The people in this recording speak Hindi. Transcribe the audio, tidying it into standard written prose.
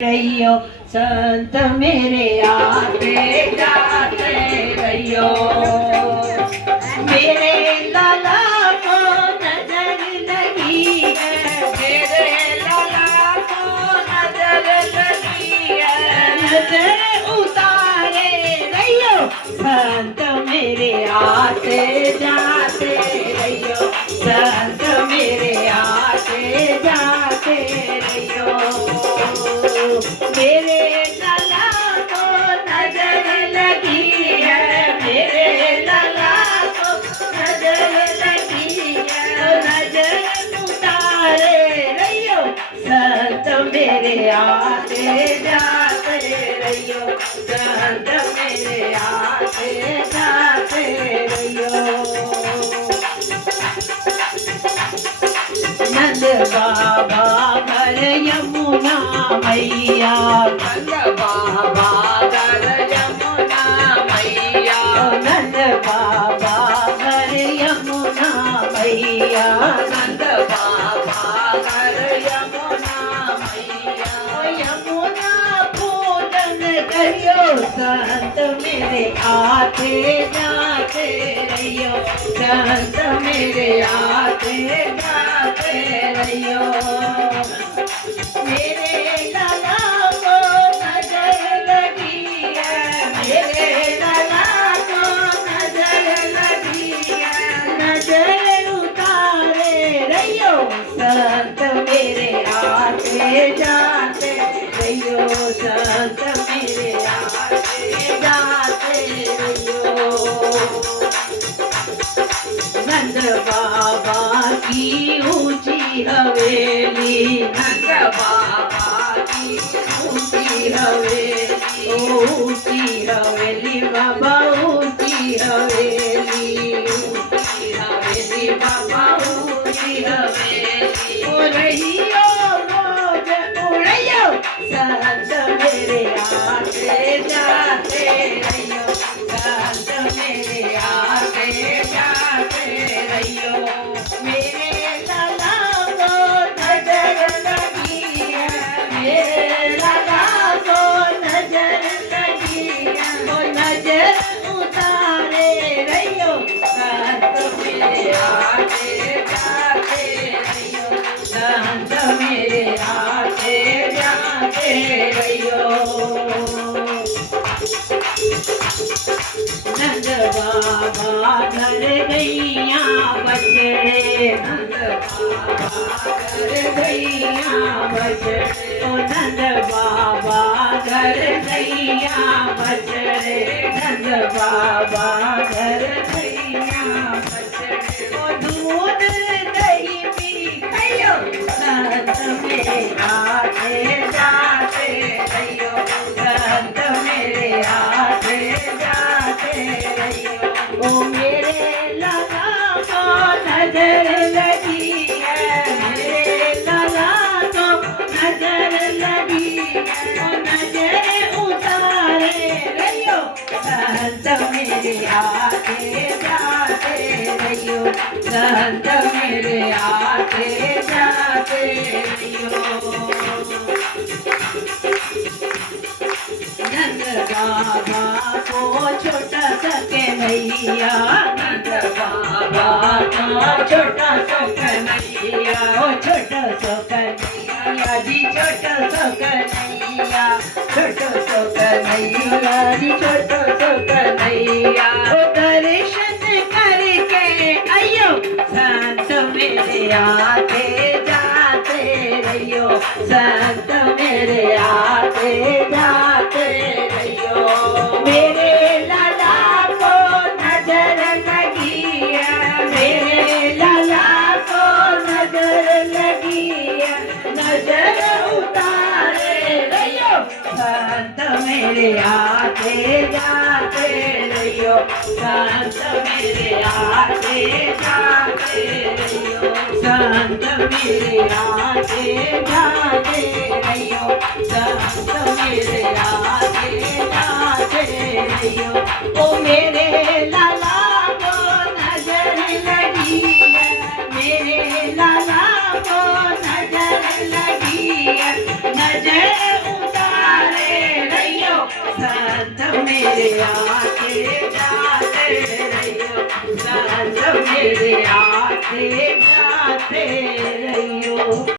रहियो संत मेरे आते जाते रहियो। मेरे लाला को नजर लगी है, मेरे लाला को नजर लगी है। नजर उतारे रहियो संत मेरे आते जाते रहियो। संत मेरे आते जाते रहियो। मेरे लाला को नजर लगी है, मेरे लाला को नजर लगी है। नजर उतारे रहियो संत मेरे आते जाते रहियो। संत मेरे आते जाते रहियो। नंद बाबा घर यमुना मैया, नंद बाबा घर यमुना मैया। नंद बाबा घर यमुना मैया, नंद बाबा घर यमुना मैया। यमुना पूजन करियो संत मेरे आते जाते रहियो। संत मेरे आते जाते रहियो। मेरे लाला को नजर लगी है, मेरे लाला को नजर लगी है। नजर उतारे रहियो संत मेरे आते जाते रहियो। संत मेरे आते जाते रहियो। नंद बाबा की ऊंची हवेली, नंद बाबा की ऊंची हवेली। ऊंची हवेली बाबा ऊंची हवेली। ऊंची हवेली बाबा ऊंची हवेली। उड़ैयो मौज उड़ैयो संत मेरे आते जाते रहियो। संत मेरे आते जाते रहियो। मेरे लाला को नजर लगी है, मेरे लाला को नजर लगी है। वो नजर उतारे रहियो संत मेरे आते जाते रहियो। संत मेरे आते जाते रहियो। नंद बाबा घर गैया बछड़े, नंद बाबा घर गैया बछड़े। ओ नंद बाबा घर गैया बछड़े, नंद बाबा घर गैया बछड़े। ओ दूध दही भी खाइयो संत मेरे आते जाते रहियो। संत मेरे आते जाते रहियो। ओ मेरे लाला को नजर लगी है, मेरे लाला को नजर लगी है। नजर उतारे रहियो संत मेरे आते जाते रहियो। संत मेरे आते जाते रहियो। नंद बाबा को छोटा सा कन्हैया, नंद बाबा को छोटा सा कन्हैया। ओ छोटा सा कन्हैया जी, छोटा सा कन्हैया। छोटा सा कन्हैया जी, छोटा सा कन्हैया। ओ दर्शन करके आइयो संत मेरे आते जाते रहियो। संत मेरे आते जाते रहियो। मेरे लाला को नजर लगी है, मेरे लाला को नजर लगी है। नजर उतारे रहियो संत मेरे आते जाते रहियो। संत मेरे आते जाते रहियो। संत मेरे आते जाते रहियो। संत मेरे आते जाते रहियो। ओ मेरे लाला को नजर लगी है, मेरे लाला को नजर लगी है। नजर संत मेरे आते जाते रहियो, संत मेरे आते जाते रहियो।